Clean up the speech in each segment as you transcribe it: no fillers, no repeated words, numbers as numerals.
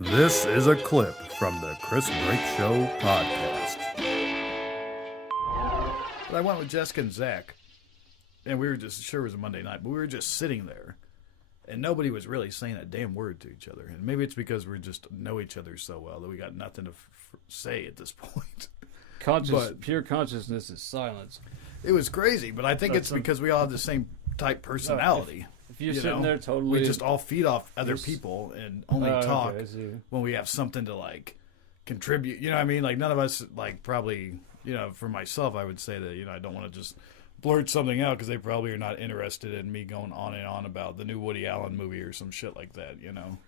This is a clip from the Chris Brake Show podcast. But I went with Jessica and Zach, and we were just, sure it was a Monday night, but we were just sitting there, and nobody was really saying a damn word to each other. And maybe it's because we just know each other so well that we got nothing to say at this point. Pure consciousness is silence. It was crazy, but I think it's because we all have the same type personality. If you're sitting there totally... We just all feed off other people and only talk when we have something to, like, contribute. You know what I mean? Like, none of us, like, probably, you know, for myself, I would say that, you know, I don't want to just blurt something out because they probably are not interested in me going on and on about the new Woody Allen movie or some shit like that, you know?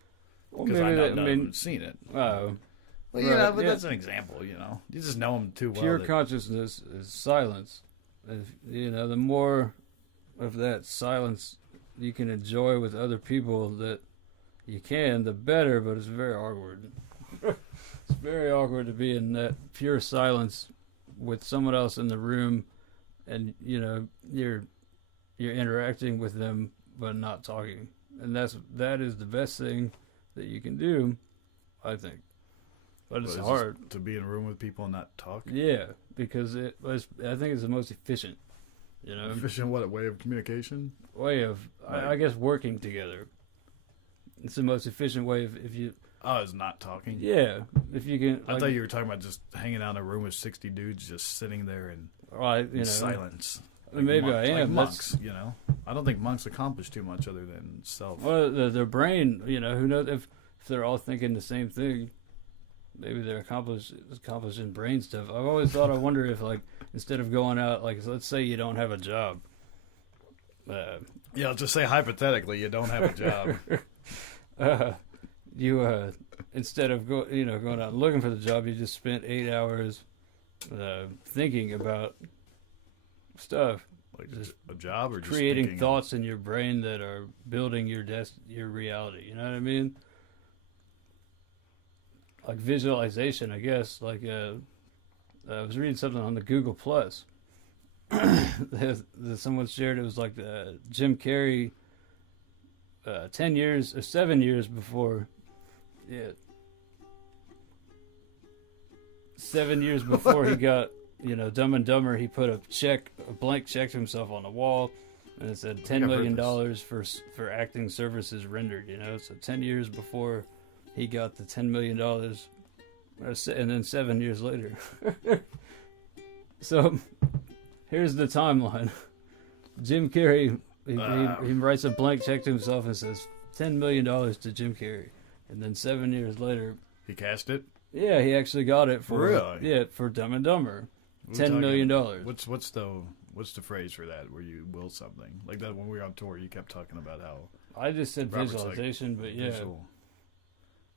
Because I know none of them have seen it. Oh. Well, you know, but that's an example, you know? You just know them too well. Pure consciousness is silence. You know, the more of that silence you can enjoy with other people that you can, the better, but it's very awkward. It's very awkward to be in that pure silence with someone else in the room and, you know, you're interacting with them but not talking. And that is the best thing that you can do, I think. But it's hard to be in a room with people and not talk. Yeah, because I think it's the most efficient. You know, efficient what, a way of communication? Way of, I guess, working together. It's the most efficient way if you... Oh, is not talking? Yeah, if you can... I thought you were talking about just hanging out in a room with 60 dudes just sitting there in silence. Like maybe monks, I am. Like monks, you know? I don't think monks accomplish too much other than self. Well, their brain, you know, who knows if they're all thinking the same thing. Maybe they're accomplishing brain stuff. I've always thought, I wonder if, like, instead of going out, like, so let's say you don't have a job. Yeah, just say hypothetically you don't have a job. Instead of going out and looking for the job, you just spent 8 hours thinking about stuff. Like just a job or just creating thoughts in your brain that are building your reality. You know what I mean? Like visualization, I guess. Like I was reading something on the Google Plus. Someone shared it was like Jim Carrey 7 years before. Yeah. 7 years before he got, you know, Dumb and Dumber, he put a blank check to himself on the wall, and it said $10 million for acting services rendered. You know, so 10 years before he got the $10 million, and then 7 years later. So, here's the timeline. Jim Carrey, he writes a blank check to himself and says $10 million to Jim Carrey. And then 7 years later... He cashed it? Yeah, he actually got it for... Really? Yeah, for Dumb and Dumber. $10 million. What's the phrase for that where you will something? Like that when we were on tour, you kept talking about how... I just said Robert's visualization, but yeah. Visual.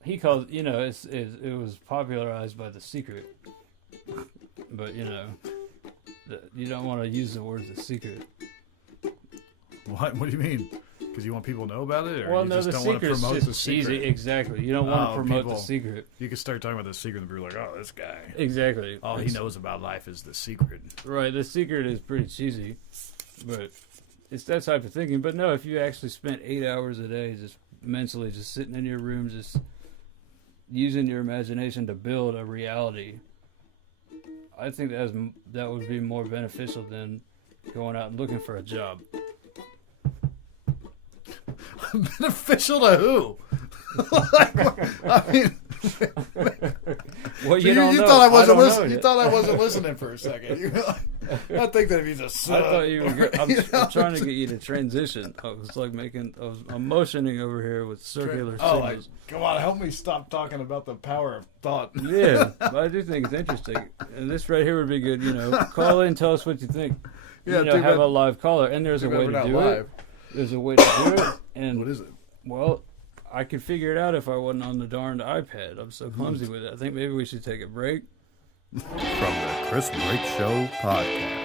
He called, you know, it was popularized by The Secret. But, you know, you don't want to use the word The Secret. What do you mean? Because you want people to know about it? Or well, you no, just The don't want to Secret's promote just The cheesy. Secret? Exactly. You don't want to promote The Secret. You could start talking about The Secret and be like, oh, this guy. Exactly. All he knows about life is The Secret. Right. The Secret is pretty cheesy. But it's that type of thinking. But no, if you actually spent 8 hours a day just mentally just sitting in your room, just using your imagination to build a reality, I think that would be more beneficial than going out and looking for a job. Beneficial to who? I mean, well, you thought I wasn't listening. You thought I wasn't listening for a second. You I think that if he's a I thought you were. I'm trying to get you to transition. I was like I'm motioning over here with circular signals. Like, come on, help me stop talking about the power of thought. Yeah, but I do think it's interesting, and this right here would be good. You know, call in, tell us what you think. Yeah, have a live caller, and there's a way to do it. There's a way to do it, and what is it? Well, I could figure it out if I wasn't on the darned iPad. I'm so clumsy with it. I think maybe we should take a break. From the Chris Brake Show podcast.